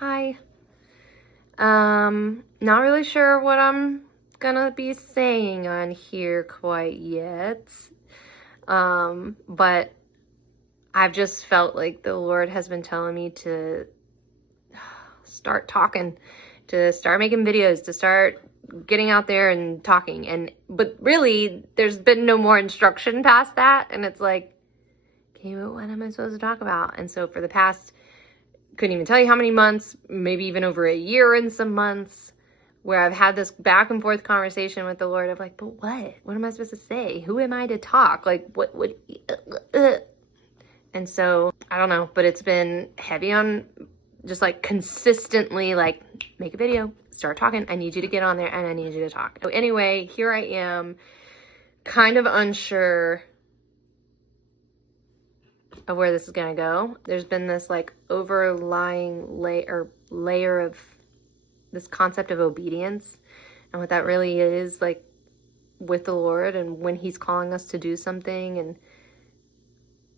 Hi. Not really sure what I'm gonna be saying on here quite yet. But I've just felt like the Lord has been telling me to start talking, to start making videos, to start getting out there and talking. But really, there's been no more instruction past that. And it's like, okay, but what am I supposed to talk about? And so for the past, couldn't even tell you how many months, maybe even over a year and some months, where I've had this back and forth conversation with the Lord of like, but what? What am I supposed to say? Who am I to talk? Like, what would... And so, I don't know, but it's been heavy on just like consistently like, make a video, start talking. I need you to get on there and I need you to talk. So anyway, here I am, kind of unsure of where this is gonna go. There's been this like overlying layer of this concept of obedience, and what that really is like with the Lord, and when he's calling us to do something and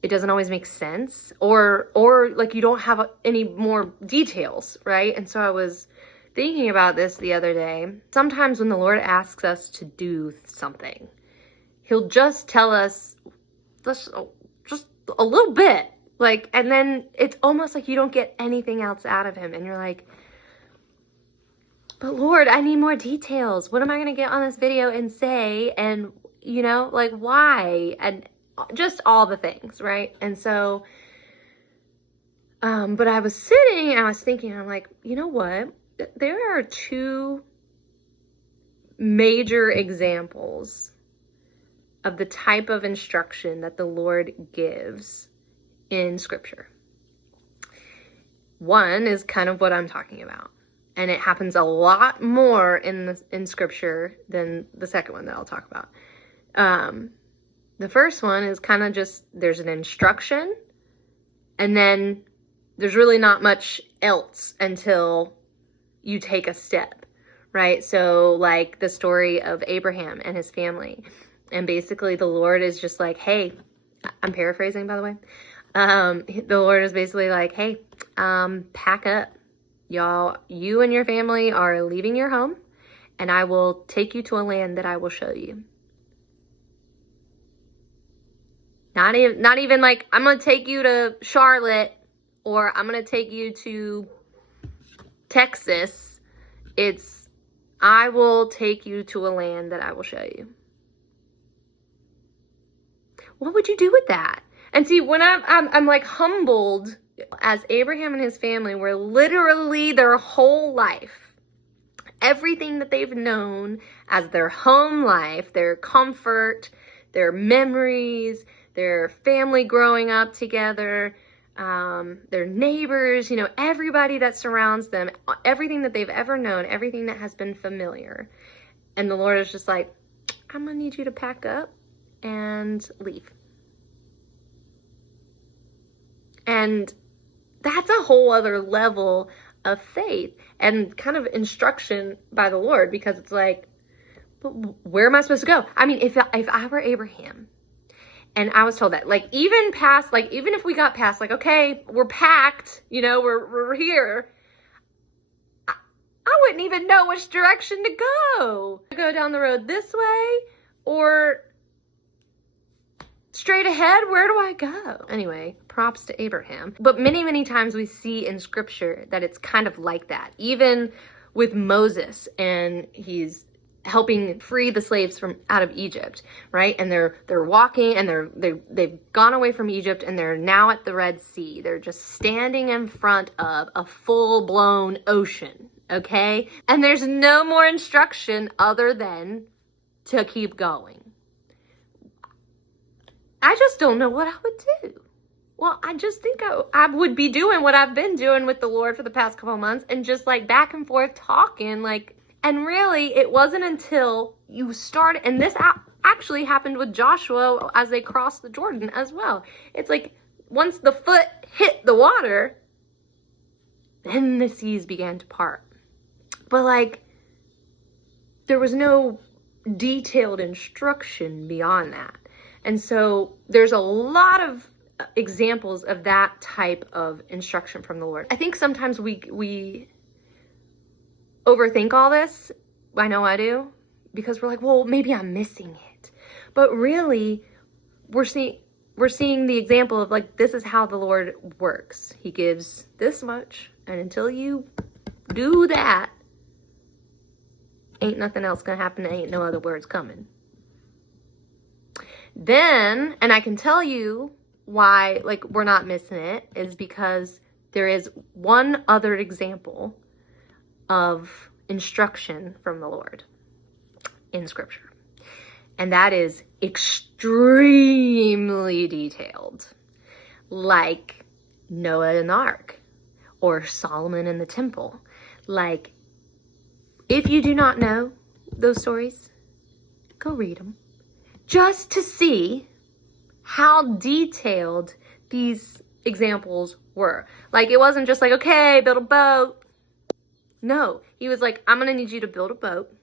it doesn't always make sense, or like you don't have any more details, right? And so I was thinking about this the other day. Sometimes when the Lord asks us to do something, he'll just tell us just a little bit, like, and then it's almost like you don't get anything else out of him, and you're like, but Lord, I need more details. What am I going to get on this video and say? And, you know, like, why? And just all the things, right? And so, but I was sitting and I was thinking, I'm like, you know what? There are two major examples of the type of instruction that the Lord gives in Scripture. One is kind of what I'm talking about. And it happens a lot more in Scripture than the second one that I'll talk about. The first one is kind of just, there's an instruction, and then there's really not much else until you take a step, right? So like the story of Abraham and his family. And basically the Lord is just like, hey, I'm paraphrasing, by the way. The Lord is basically like, hey, pack up. Y'all, you and your family are leaving your home, and I will take you to a land that I will show you. Not even like, I'm going to take you to Charlotte, or I'm going to take you to Texas. It's, I will take you to a land that I will show you. What would you do with that? And see, when I'm like humbled, as Abraham and his family were literally their whole life, everything that they've known as their home life, their comfort, their memories, their family growing up together, their neighbors, you know, everybody that surrounds them, everything that they've ever known, everything that has been familiar. And the Lord is just like, I'm gonna need you to pack up and leave. And that's a whole other level of faith and kind of instruction by the Lord, because it's like, but where am I supposed to go? I mean, if I were Abraham and I was told that, like, even if we got past, like, okay, we're packed, you know, we're here, I wouldn't even know which direction to go. Go down the road this way or straight ahead? Where do I go? Anyway, props to Abraham. But many, many times we see in Scripture that it's kind of like that. Even with Moses, and he's helping free the slaves from out of Egypt, right? And they're walking, and they've gone away from Egypt, and they're now at the Red Sea. They're just standing in front of a full-blown ocean, okay? And there's no more instruction other than to keep going. I just don't know what I would do. Well, I just think I would be doing what I've been doing with the Lord for the past couple of months, and just like back and forth talking, like, and really it wasn't until you started, and this actually happened with Joshua as they crossed the Jordan as well. It's like once the foot hit the water, then the seas began to part. But like, there was no detailed instruction beyond that. And so there's a lot of examples of that type of instruction from the Lord. I think sometimes we overthink all this. I know I do, because we're like, well, maybe I'm missing it. But really, we're seeing the example of, like, this is how the Lord works. He gives this much, and until you do that, ain't nothing else gonna happen. Ain't no other words coming. Then, and I can tell you why, like, we're not missing it, is because there is one other example of instruction from the Lord in Scripture. And that is extremely detailed. Like Noah and the ark, or Solomon and the temple. Like, if you do not know those stories, go read them. Just to see how detailed these examples were. Like, it wasn't just like, okay, build a boat. No, he was like, I'm going to need you to build a boat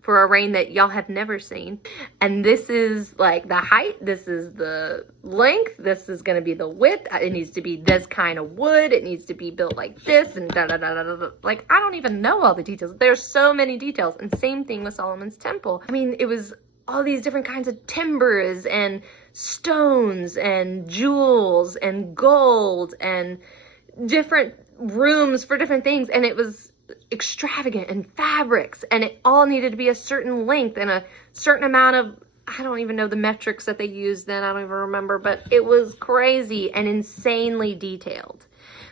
for a rain that y'all have never seen. And this is like the height. This is the length. This is going to be the width. It needs to be this kind of wood. It needs to be built like this and da da da da da. Like, I don't even know all the details. There's so many details. And same thing with Solomon's temple. I mean, it was all these different kinds of timbers and stones and jewels and gold and different rooms for different things. And it was extravagant, and fabrics, and it all needed to be a certain length and a certain amount of, I don't even know the metrics that they used then, I don't even remember, but it was crazy and insanely detailed.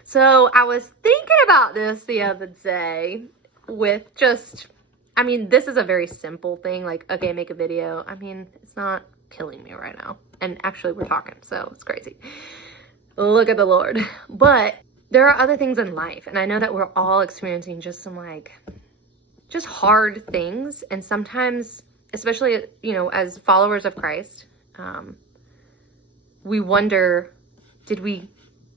So I was thinking about this the other day with just, I mean, this is a very simple thing, like, okay, make a video. I mean, it's not killing me right now, and actually we're talking, so it's crazy. Look at the Lord. But there are other things in life, and I know that we're all experiencing just some, like, just hard things, and sometimes, especially, you know, as followers of Christ, we wonder, did we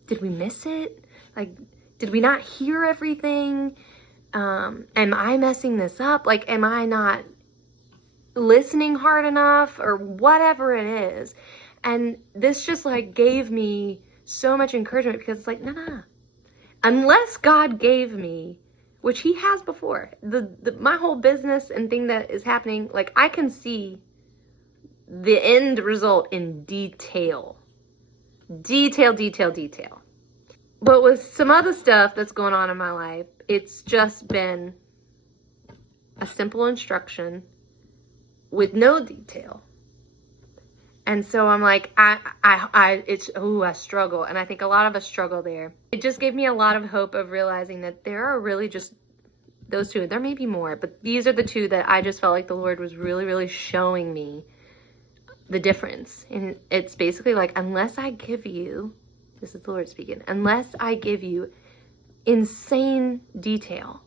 miss it? Like, did we not hear everything? Am I messing this up? Like, am I not listening hard enough, or whatever it is? And this just, like, gave me so much encouragement, because it's like, nah. Unless God gave me, which he has before, my whole business and thing that is happening, like, I can see the end result in detail. Detail. But with some other stuff that's going on in my life, it's just been a simple instruction with no detail. And so I'm like, I struggle. And I think a lot of us struggle there. It just gave me a lot of hope of realizing that there are really just those two. There may be more, but these are the two that I just felt like the Lord was really, really showing me the difference. And it's basically like, unless I give you, this is the Lord speaking, unless I give you insane detail,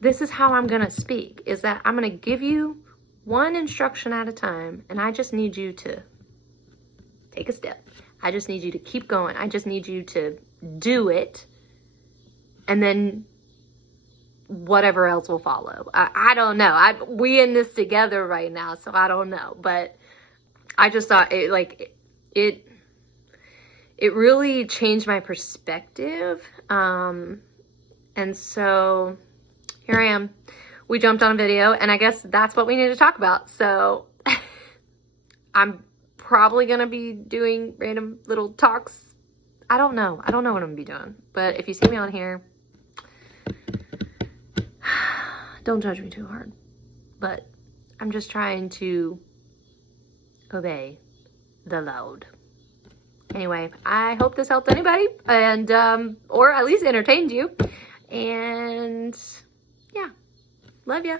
this is how I'm going to speak, is that I'm going to give you one instruction at a time, and I just need you to take a step. I just need you to keep going. I just need you to do it, and then whatever else will follow. I don't know. We in this together right now, so I don't know. But I just thought it really changed my perspective. And so here I am. We jumped on a video, and I guess that's what we need to talk about. So I'm probably going to be doing random little talks. I don't know. I don't know what I'm going to be doing. But if you see me on here, don't judge me too hard. But I'm just trying to obey the Lord. Anyway, I hope this helped anybody, and or at least entertained you. And yeah. Love ya.